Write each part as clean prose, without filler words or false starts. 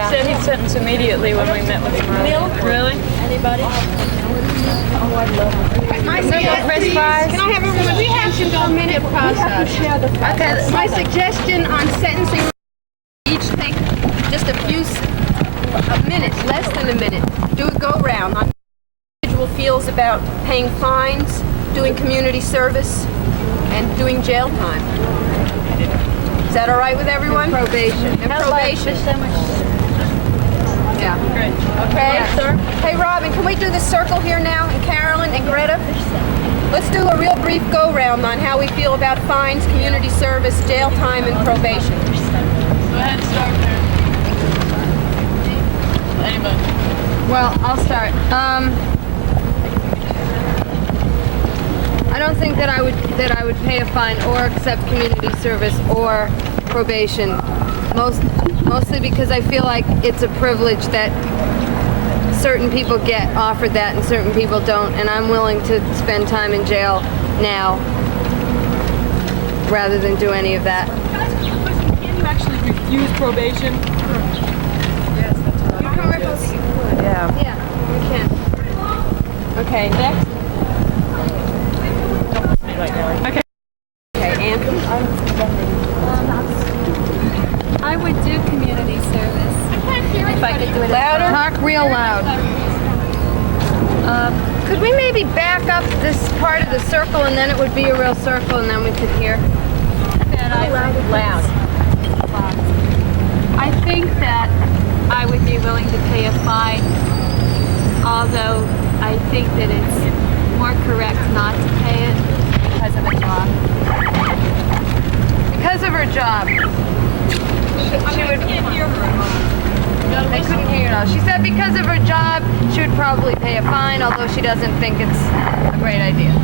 Yeah. He said he'd sentence immediately when we met with him. Really? Anybody? Oh, I love it. My French fries? Can I have everyone? We have to go minute process. Okay. My suggestion on sentencing, each take just a few minutes, less than a minute. Do a go round on individual feels about paying fines, doing community service, and doing jail time. Is that all right with everyone? Probation. And probation. Yeah. Great. Okay. Yes, sir. Hey, Robin, can we do the circle here now? And Carolyn and Greta? Let's do a real brief go-round on how we feel about fines, community service, jail time, and probation. Go ahead and start there. Anybody? Well, I'll start. I don't think that I would pay a fine or accept community service or probation. Mostly because I feel like it's a privilege that certain people get offered that and certain people don't, and I'm willing to spend time in jail now rather than do any of that. Can I ask you a question? Can you actually refuse probation? Yes, that's what Yeah, we can. Okay, next. Okay. Okay, Anthem. I would do community service. If I could do it Louder. Talk real loud. Could we maybe back up this part of the circle and then it would be a real circle and then we could hear? Loud. I think that I would be willing to pay a fine, although I think that it's more correct not to pay it because of a job. Because of her job. She would. I couldn't hear you at all. She said because of her job, she would probably pay a fine, although she doesn't think it's a great idea.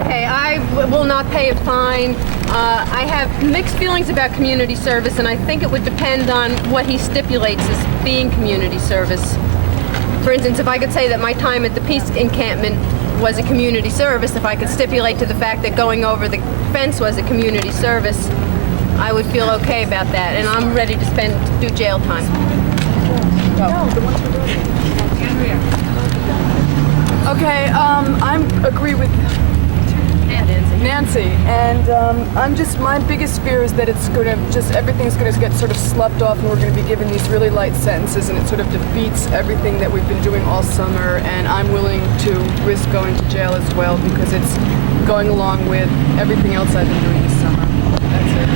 Okay, I will not pay a fine. I have mixed feelings about community service, and I think it would depend on what he stipulates as being community service. For instance, if I could say that my time at the peace encampment was a community service, if I could stipulate to the fact that going over the fence was a community service, I would feel okay about that, and I'm ready to do jail time. Okay, I agree with Nancy, and my biggest fear is that it's going to everything's going to get sort of sloughed off, and we're going to be given these really light sentences, and it sort of defeats everything that we've been doing all summer, and I'm willing to risk going to jail as well because it's going along with everything else I've been doing this summer. That's it.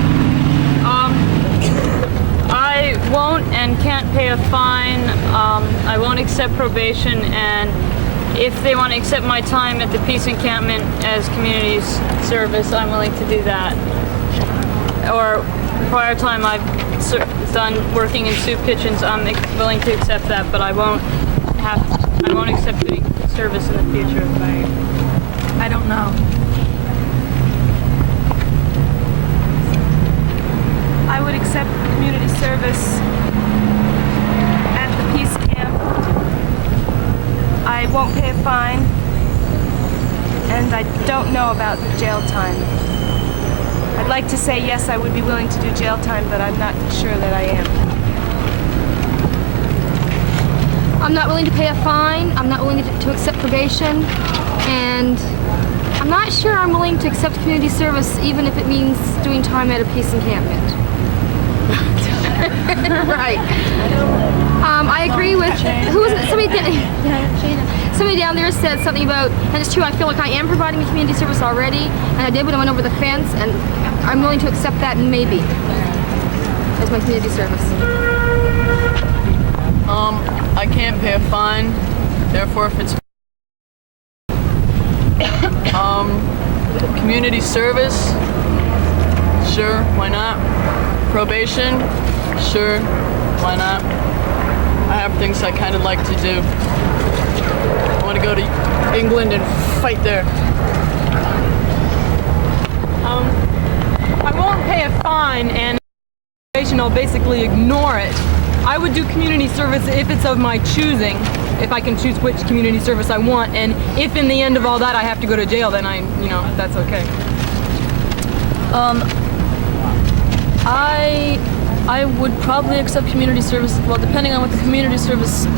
I won't and can't pay a fine. I won't accept probation, and if they want to accept my time at the peace encampment as community service, I'm willing to do that. Or prior time I've done working in soup kitchens, I'm willing to accept that, but I won't accept doing service in the future. I don't know. I would accept community service at the peace camp. I won't pay a fine, and I don't know about the jail time. I'd like to say yes, I would be willing to do jail time, but I'm not sure that I am. I'm not willing to pay a fine. I'm not willing to accept probation, and I'm not sure I'm willing to accept community service, even if it means doing time at a peace encampment. Right. I agree with who was it? Somebody down there said something about, and it's true. I feel like I am providing a community service already, and I did when I went over the fence, and I'm willing to accept that maybe as my community service. I can't pay a fine, therefore if it's community service, sure, why not? Probation, sure, why not? I have things I kind of like to do. I want to go to England and fight there. I won't pay a fine, and I'll basically ignore it. I would do community service if it's of my choosing, if I can choose which community service I want, and if in the end of all that I have to go to jail, then that's I would probably accept community service. Well, depending on what the community service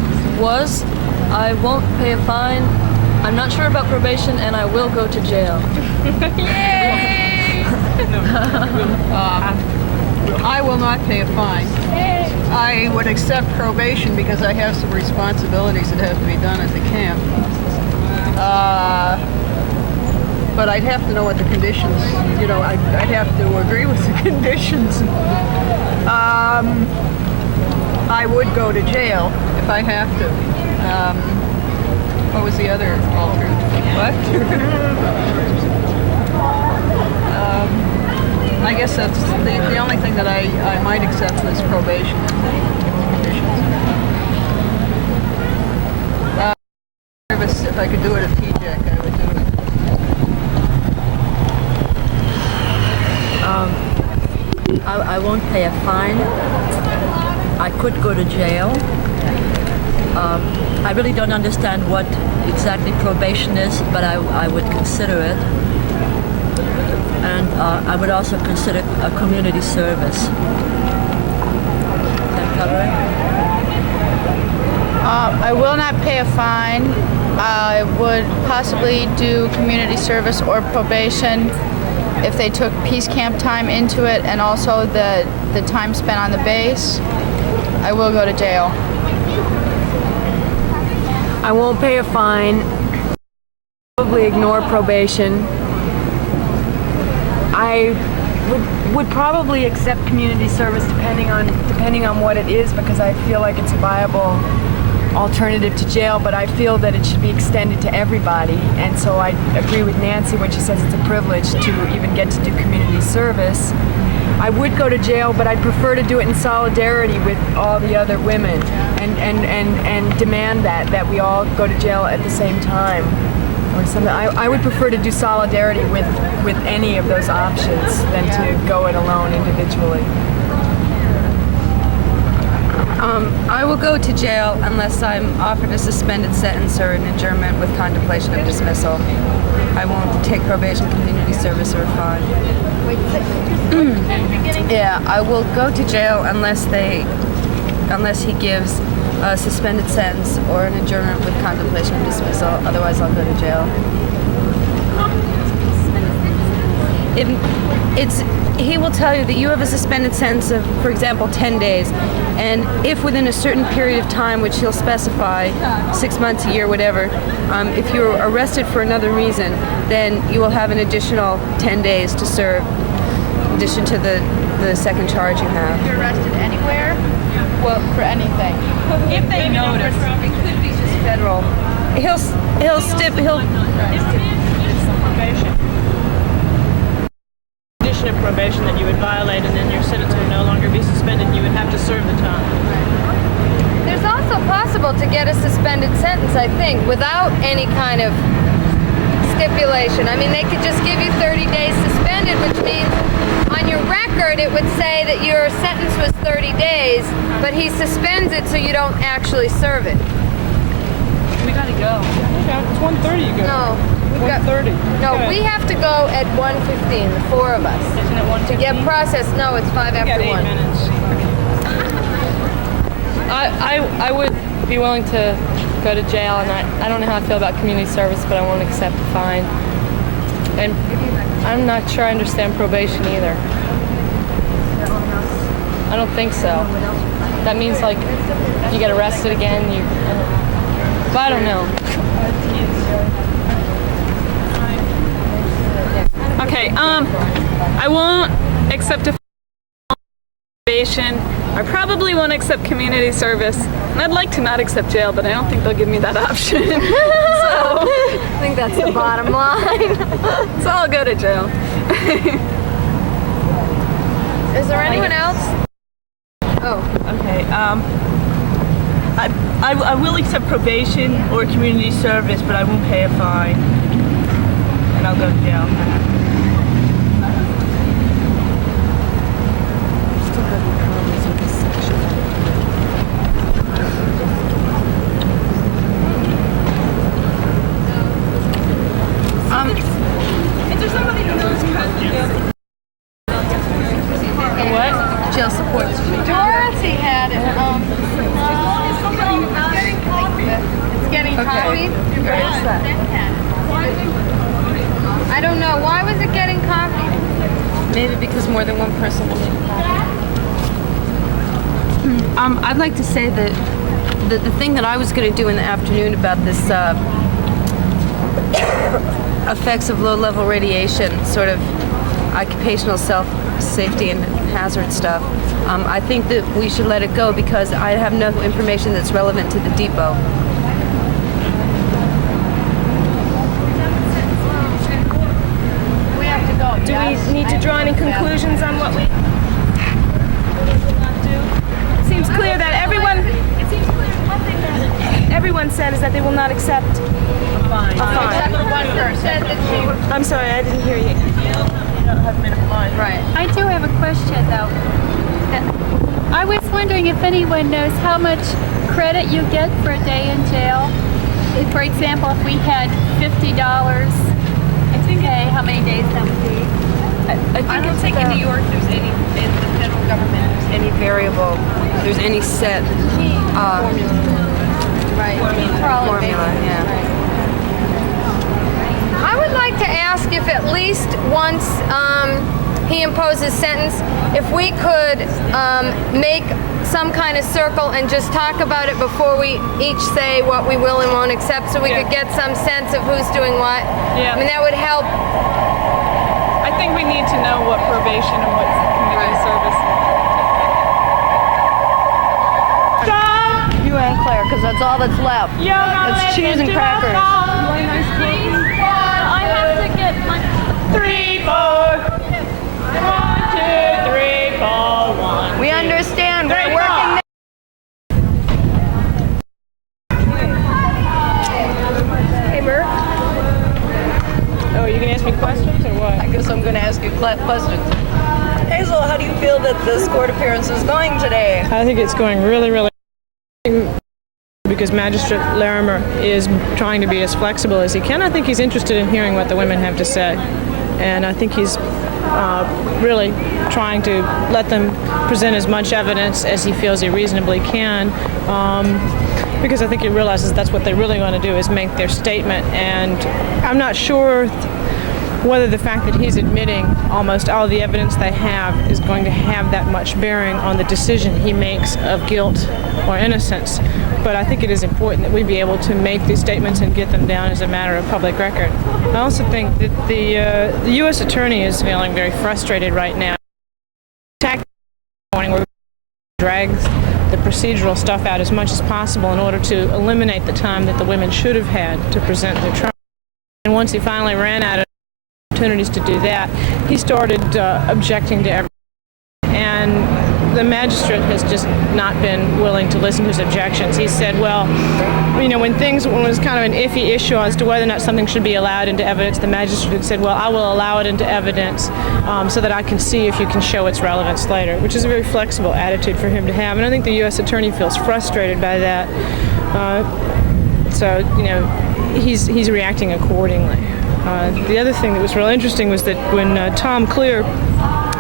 was, I won't pay a fine. I'm not sure about probation, and I will go to jail. Yay! I will not pay a fine. I would accept probation because I have some responsibilities that have to be done at the camp. But I'd have to know what the conditions, I'd have to agree with the conditions. I would go to jail if I have to. What was the other alternative? What? I guess that's the only thing that I might accept was probation. If I could do it at PJEC, I would do it. I won't pay a fine. I could go to jail. I really don't understand what exactly probation is, but I would consider it. And I would also consider a community service. That cover it? I will not pay a fine. I would possibly do community service or probation if they took peace camp time into it, and also the time spent on the base. I will go to jail. I won't pay a fine. Probably ignore probation. I would probably accept community service depending on what it is, because I feel like it's a viable alternative to jail, but I feel that it should be extended to everybody. And so I agree with Nancy when she says it's a privilege to even get to do community service. I would go to jail, but I'd prefer to do it in solidarity with all the other women and demand that we all go to jail at the same time. Or something. I would prefer to do solidarity with any of those options than to go it alone individually. I will go to jail unless I'm offered a suspended sentence or an adjournment with contemplation of dismissal. I won't take probation, community service, or fine. Yeah, I will go to jail unless he gives a suspended sentence or an adjournment with contemplation of dismissal. Otherwise, I'll go to jail. He will tell you that you have a suspended sentence of, for example, 10 days. And if within a certain period of time, which he'll specify, 6 months, a year, whatever, if you're arrested for another reason, then you will have an additional 10 days to serve, in addition to the second charge you have. If you're arrested anywhere, well, for anything. If they notice. It could be just federal. He'll Probation. Condition of probation that you would violate, and then your sentence would no longer be suspended. You would have to serve the time. There's also possible to get a suspended sentence, I think, without any kind of stipulation. I mean, they could just give you 30 days suspended, which means on your record it would say that your sentence was 30 days, but he suspends it so you don't actually serve it. We gotta go. It's 1:30. You go. No. 1:30. No, we have to go at 1:15, the four of us. Isn't it 1:15? To get processed, no, it's 5 We got after 8 1. minutes. I would be willing to go to jail, and I don't know how I feel about community service, but I won't accept a fine. And I'm not sure I understand probation either. I don't think so. That means like you get arrested again, but I don't know. Okay, I won't accept a probation. I probably won't accept community service. And I'd like to not accept jail, but I don't think they'll give me that option. So I think that's the bottom line. so I'll go to jail. Is there anyone else? Oh. Okay. I will accept probation or community service, but I won't pay a fine, and I'll go to jail. Is there somebody who knows Jail support. Maybe because more than one person will need a copy. I'd like to say that the thing that I was going to do in the afternoon about this effects of low-level radiation, sort of occupational safety and hazard stuff, I think that we should let it go because I have no information that's relevant to the depot. Do we need to draw any conclusions on what we? It seems clear that everyone said is that they will not accept a fine. I'm sorry, I didn't hear you. Right. I do have a question, though. I was wondering if anyone knows how much credit you get for a day in jail. For example, if we had $50 to pay, how many days that would be? I don't think in New York there's any, in the federal government, there's any variable, there's any set formula, yeah. I would like to ask if at least once he imposes sentence, if we could make some kind of circle and just talk about it before we each say what we will and won't accept, so we could get some sense of who's doing what. Yeah. I mean, that would help. I think we need to know what probation and what community service. You and Claire, because that's all that's left. It's cheese and crackers. I have to get my... 3, 4. 1, 2, 3, 4, 1. We understand. We're working. Hey, Murph. Oh, you gonna ask me questions or what? I guess I'm going to ask you questions. Hazel, how do you feel that this court appearance is going today? I think it's going really, really because Magistrate Larimer is trying to be as flexible as he can. I think he's interested in hearing what the women have to say. And I think he's really trying to let them present as much evidence as he feels he reasonably can. Because I think he realizes that's what they really want to do is make their statement. And I'm not sure whether the fact that he's admitting almost all the evidence they have is going to have that much bearing on the decision he makes of guilt or innocence. But I think it is important that we be able to make these statements and get them down as a matter of public record. I also think that the U.S. Attorney is feeling very frustrated right now. We're drags the procedural stuff out as much as possible in order to eliminate the time that the women should have had to present their trial. And once he finally ran out of opportunities to do that, he started objecting to everything. And the magistrate has just not been willing to listen to his objections. He said, well, you know, when it was kind of an iffy issue as to whether or not something should be allowed into evidence, the magistrate said, well, I will allow it into evidence so that I can see if you can show its relevance later, which is a very flexible attitude for him to have. And I think the U.S. Attorney feels frustrated by that. So, you know, he's reacting accordingly. The other thing that was real interesting was that when Tom Clear,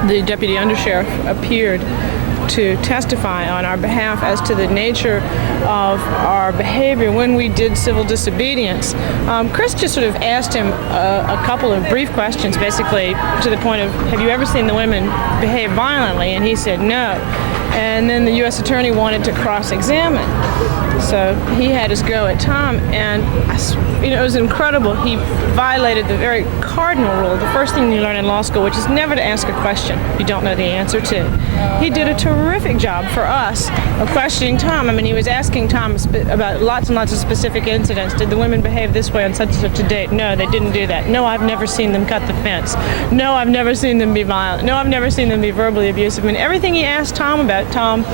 the deputy undersheriff, appeared to testify on our behalf as to the nature of our behavior when we did civil disobedience, Chris just sort of asked him a couple of brief questions, basically to the point of, have you ever seen the women behave violently? And he said no. And then the U.S. Attorney wanted to cross-examine. So he had his go at Tom, and you know, it was incredible. He violated the very cardinal rule, the first thing you learn in law school, which is never to ask a question you don't know the answer to. He did a terrific job for us of questioning Tom. I mean, he was asking Tom about lots and lots of specific incidents. Did the women behave this way on such and such a date? No, they didn't do that. No, I've never seen them cut the fence. No, I've never seen them be violent. No, I've never seen them be verbally abusive. I mean, everything he asked Tom about, Tom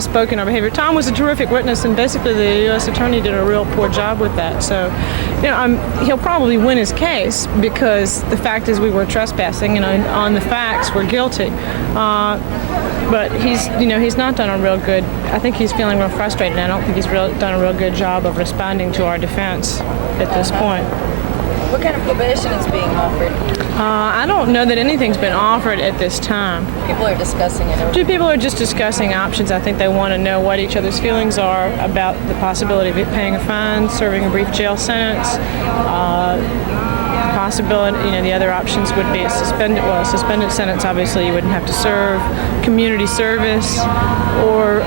spoke in our behavior. Tom was a terrific witness, and basically the U.S. Attorney did a real poor job with that. So, you know, he'll probably win his case because the fact is we were trespassing, and on the facts we're guilty. But he's not done a real good. I think he's feeling real frustrated. I don't think he's done a real good job of responding to our defense at this point. What kind of probation is being offered? I don't know that anything's been offered at this time. People are discussing it. People are just discussing options. I think they want to know what each other's feelings are about the possibility of paying a fine, serving a brief jail sentence, possibility, the other options would be a suspended sentence. Obviously, you wouldn't have to serve, community service, or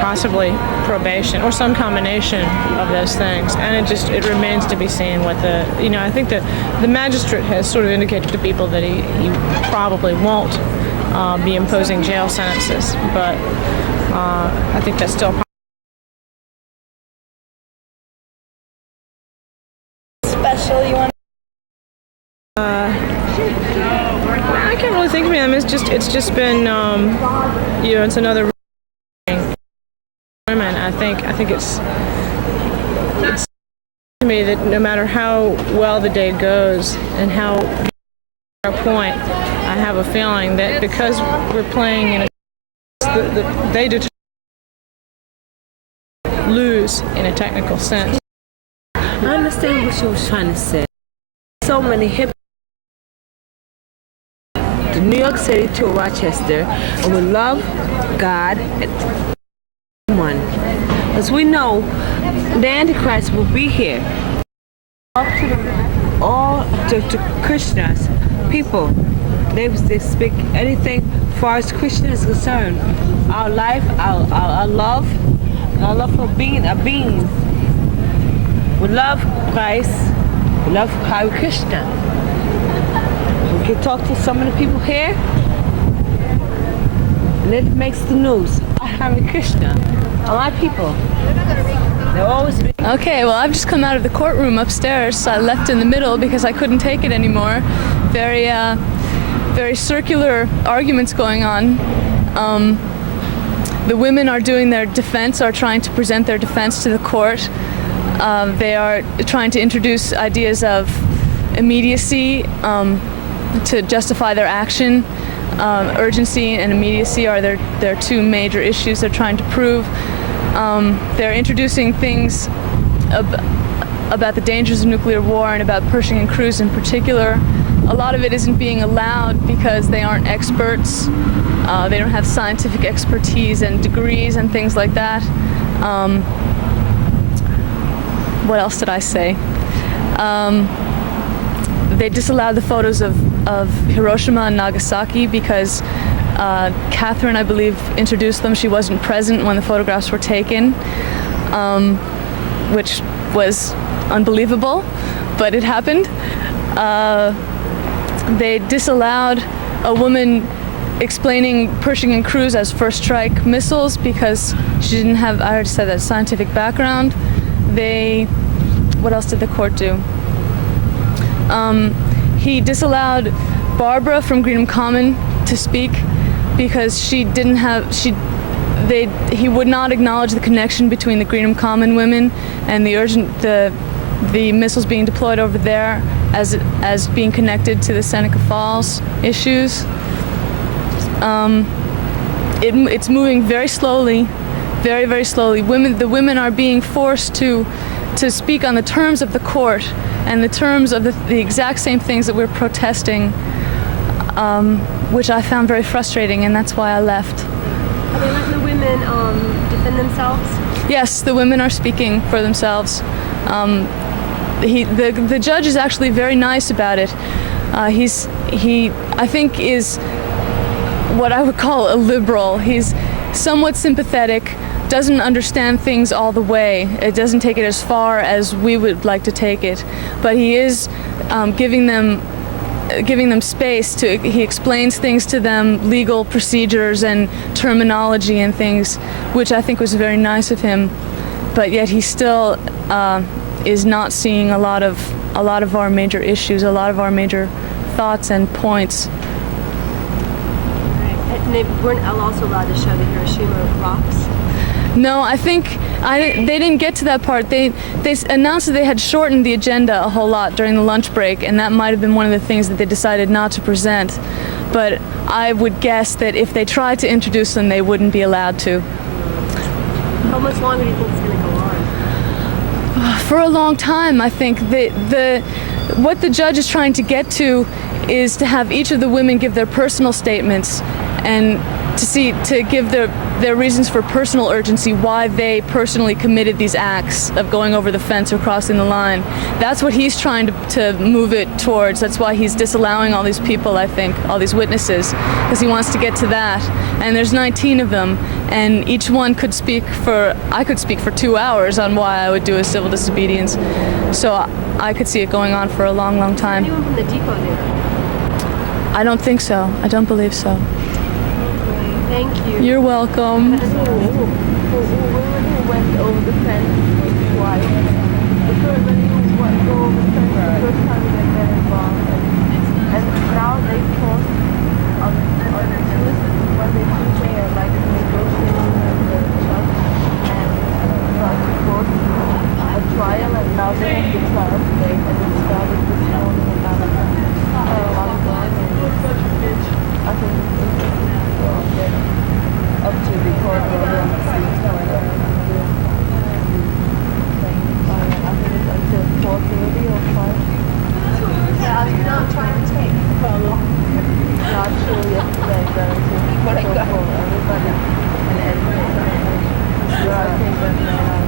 possibly probation, or some combination of those things. And it remains to be seen what I think that the magistrate has sort of indicated to people that he probably won't be imposing jail sentences, but I think that's still Special you want? I can't really think of them. It's just been it's another women. I think it's to me that no matter how well the day goes and how our point, I have a feeling that because we're playing in they lose in a technical sense. I understand what she was trying to say. So many hip to New York City to Rochester, and we love God and one. Because we know the Antichrist will be here. All to Christians, people, they speak anything as far as Christian is concerned. Our life, our love, and our love for being a being. We love Christ. We love Hare Krishna. We can talk to some of the people here, and it makes the news. Hare Krishna are my people. They'll always be. Okay, well, I've just come out of the courtroom upstairs. I left in the middle because I couldn't take it anymore. Very circular arguments going on. The women are doing their defense, are trying to present their defense to the court. They are trying to introduce ideas of immediacy to justify their action. Urgency and immediacy are their two major issues they're trying to prove. They're introducing things about the dangers of nuclear war and about Pershing and Cruz in particular. A lot of it isn't being allowed because they aren't experts. They don't have scientific expertise and degrees and things like that. What else did I say? They disallowed the photos of Hiroshima and Nagasaki because Catherine, I believe, introduced them. She wasn't present when the photographs were taken, which was unbelievable, but it happened. They disallowed a woman explaining Pershing and Cruz as first strike missiles because she didn't have, I already said that, scientific background. What else did the court do? He disallowed Barbara from Greenham Common to speak because she didn't have, he would not acknowledge the connection between the Greenham Common women and the missiles being deployed over there as being connected to the Seneca Falls issues. It's moving very slowly, very, very slowly. The women are being forced to speak on the terms of the court and the terms of the exact same things that we're protesting, which I found very frustrating, and that's why I left. Are they letting the women defend themselves? Yes, the women are speaking for themselves. The judge is actually very nice about it. He I think is what I would call a liberal. He's somewhat sympathetic, doesn't understand things all the way. It doesn't take it as far as we would like to take it, but he is giving them space to. He explains things to them, legal procedures and terminology and things, which I think was very nice of him. But yet he still is not seeing a lot of our major issues, a lot of our major thoughts and points. And they weren't also allowed to show the Hiroshima rocks? No, I think they didn't get to that part. They announced that they had shortened the agenda a whole lot during the lunch break, and that might have been one of the things that they decided not to present. But I would guess that if they tried to introduce them, they wouldn't be allowed to. How much longer do you think it's going to go on? For a long time, I think. What the judge is trying to get to is to have each of the women give their personal statements and to give their reasons for personal urgency, why they personally committed these acts of going over the fence or crossing the line. That's what he's trying to move it towards. That's why he's disallowing all these people, I think, all these witnesses, because he wants to get to that. And there's 19 of them, and each one could speak for, I could speak for 2 hours on why I would do a civil disobedience. So I could see it going on for a long, long time. Anyone from the depot there? I don't think so. I don't believe so. Thank you. You're welcome. Who went over the fence twice? The first one who went over the fence the first time they got involved, and now they talk on Tuesday when they do their like negotiation and the judge and try to force a trial, and now they have the trial today, and it started this morning and now I think up to the court order and see what's going on. I think it's until 4:30 or 5. Yeah, I'm not trying to take not sure yesterday, but it's for everybody and everything. So I think that